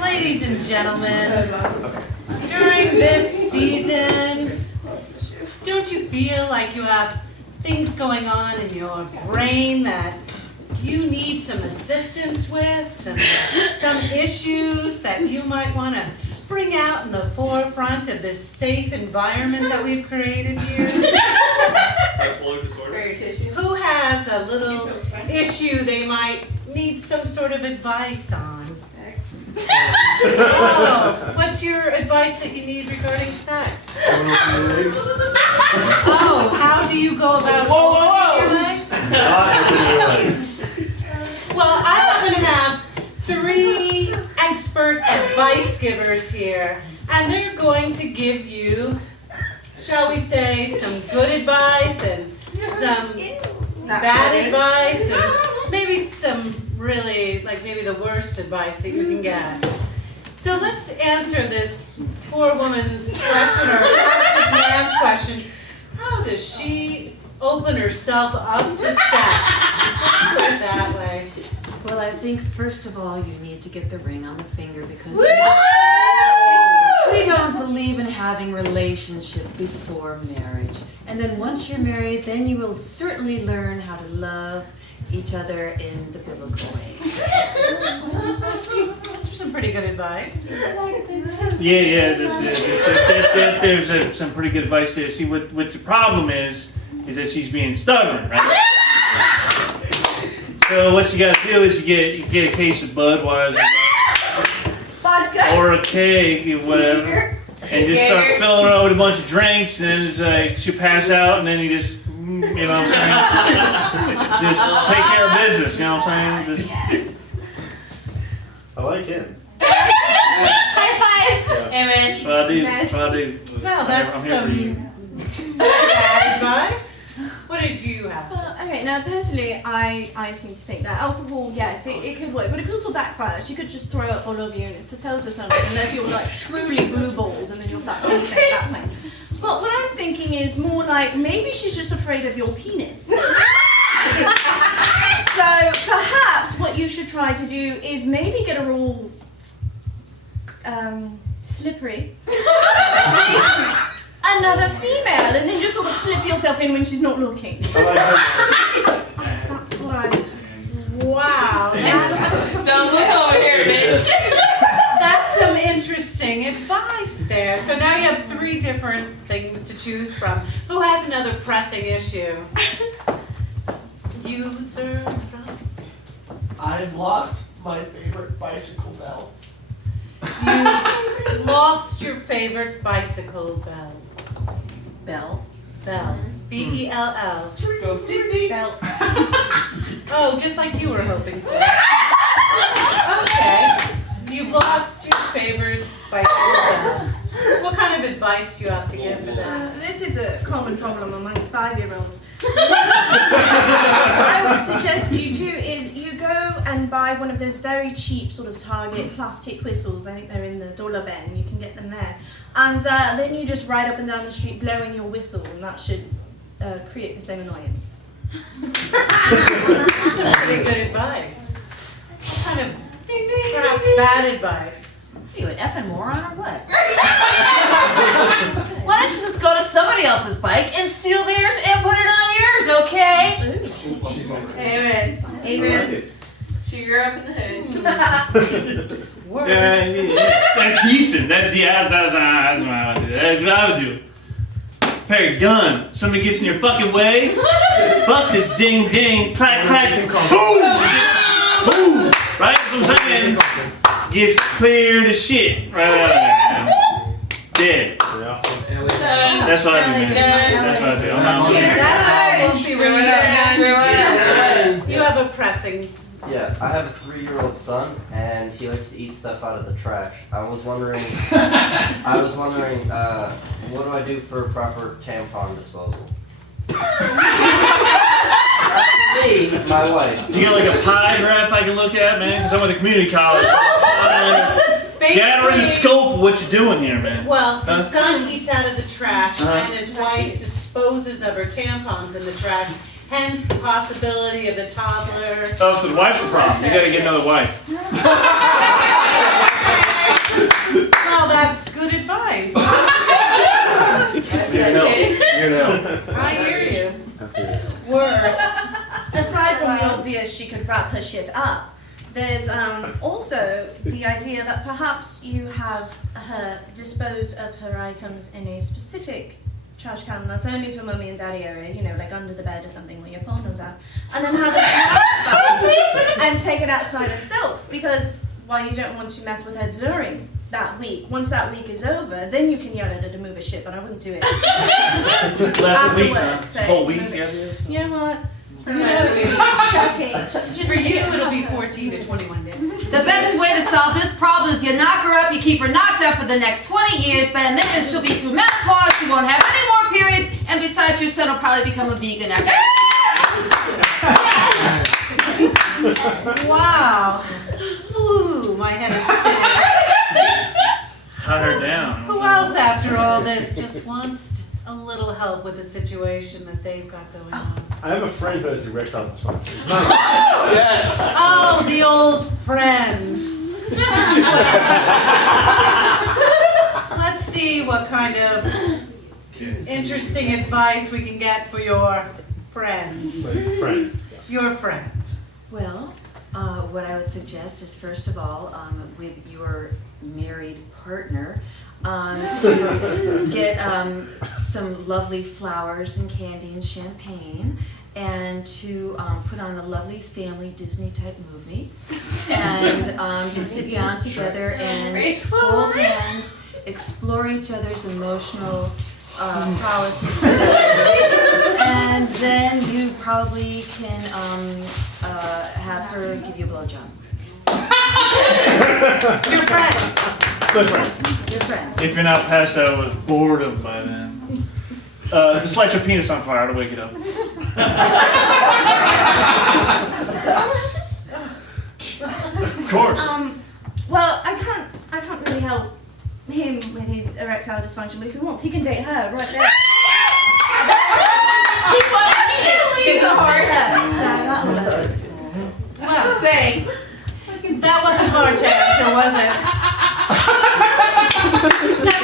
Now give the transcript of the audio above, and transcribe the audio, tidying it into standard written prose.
Ladies and gentlemen, during this season, don't you feel like you have things going on in your brain that you need some assistance with, some issues that you might want to bring out in the forefront of this safe environment that we've created here? Who has a little issue they might need some sort of advice on? Oh, what's your advice that you need regarding sex? Oh, how do you go about opening your legs? Well, I happen to have 3 expert advice givers here, and they're going to give you, shall we say, some good advice and some bad advice, and maybe some really, like maybe the worst advice that you can get. So let's answer this poor woman's question, or perhaps it's Nan's question. How does she open herself up to sex? Let's put it that way. Well, I think first of all you need to get the ring on the finger because we don't believe in having relationship before marriage. And then once you're married, then you will certainly learn how to love each other in the biblical way. That's some pretty good advice. Yeah. There's some pretty good advice there. See, what the problem is that she's being stubborn, right? So what you gotta do is you get a case of Budweiser or a keg or whatever, and just start filling her up with a bunch of drinks, and then it's like she'll pass out, and then you just, you know what I'm saying? Just take care of business, you know what I'm saying? Just, I like him. High five! Amen. that's what I do. Well, I'm that's here for you. some bad advice. What did you have? Well, okay, now personally, I seem to think that alcohol, yes, it could work, but it could also backfire. She could just throw up all over you and it's tells her something, unless you're like truly blue balls and then you're fat and think that way. But what I'm thinking is more like maybe she's just afraid of your penis. So perhaps what you should try to do is maybe get her all slippery. Another female, and then just sort of slip yourself in when she's not looking. That's what I would do. Wow, Don't look over here, bitch. that's some interesting advice there. So now you have 3 different things to choose from. Who has another pressing issue? You, sir? I've lost my favorite bicycle bell. You lost your favorite bicycle bell. Bell. Bell. B-E-L-L. Goes beep beep. Belt. Oh, just like you were hoping for. Okay. You've lost your favorite bicycle bell. What kind of advice do you have to give for that? This is a common problem amongst 5-year-olds. What I would suggest you do is you go and buy one of those very cheap sort of Target plastic whistles. I think they're in the dollar bin. You can get them there. And then you just ride up and down the street blowing your whistle, and that should create the same annoyance. This is pretty good advice. What kind of perhaps bad advice? You an effing moron or what? Why don't you just go to somebody else's bike and steal theirs and put it on yours, okay? Amen. Amen. She grew up in the hood. Word. That's decent. That's what I would do. That's what I would do. Pair of gun. Somebody gets in your fucking way. Fuck this ding ding. Clack clack. Boom. Boom. Right? That's what I'm saying. Gets clear to shit. Right. Dead. That's what I do, man. That's what I do. I'm not That won't be really good. You have a pressing. Yeah, I have a 3-year-old son, and he likes to eat stuff out of the trash. I was wondering, what do I do for proper tampon disposal? Me, my wife. You got like a pie graph I can look at, man? Because I went to community college. Get her in the scope of what you're doing here, man. Well, the Huh? son eats out of the trash, Uh-huh. and his wife disposes of her tampons in the trash. Hence the possibility of the toddler. Oh, so the wife's the problem. You gotta get another wife. Well, that's good advice. Here now. I hear you. Word. Aside from the obvious, she could wrap her shit up. There's also the idea that perhaps you have her dispose of her items in a specific trash can that's only for mummy and daddy area, you know, like under the bed or something where your porno's out, and then have it and take it outside herself, because while you don't want to mess with her during that week, once that week is over, then you can yell at her to move her shit, but I wouldn't do it. Just last After week, work, huh? say, Whole week, move it. yeah. You know what? Shut it. For you, it'll be 14 to 21 days. The best way to solve this problem is you knock her up, you keep her knocked up for the next 20 years, but then she'll be through menopause, she won't have any more periods, and besides, your son will probably become a vegan after. Wow. Ooh, my head is spinning. Tie her down. Who else, after all this, just wants a little help with the situation that they've got going on? I have a friend who has erectile dysfunction. Yes. Oh, the old friend. Let's see what kind of interesting advice we can get for your friend. Friend. Your friend. Well, what I would suggest is, first of all, with your married partner, to get some lovely flowers and candy and champagne, and to put on a lovely family Disney type movie, and just sit down together and hold hands, explore each other's emotional prowess and stuff. And then you probably can have her give you a blowjob. Your friend. My friend. Your friend. If you're not passed out with boredom by then. Just light your penis on fire to wake it up. Of course. Well, I can't really help him with his erectile dysfunction, but if he wants, he can date her right there. He won't need it. She's a hard head. So that'll work. Well, say, that wasn't hard to answer, was it? Now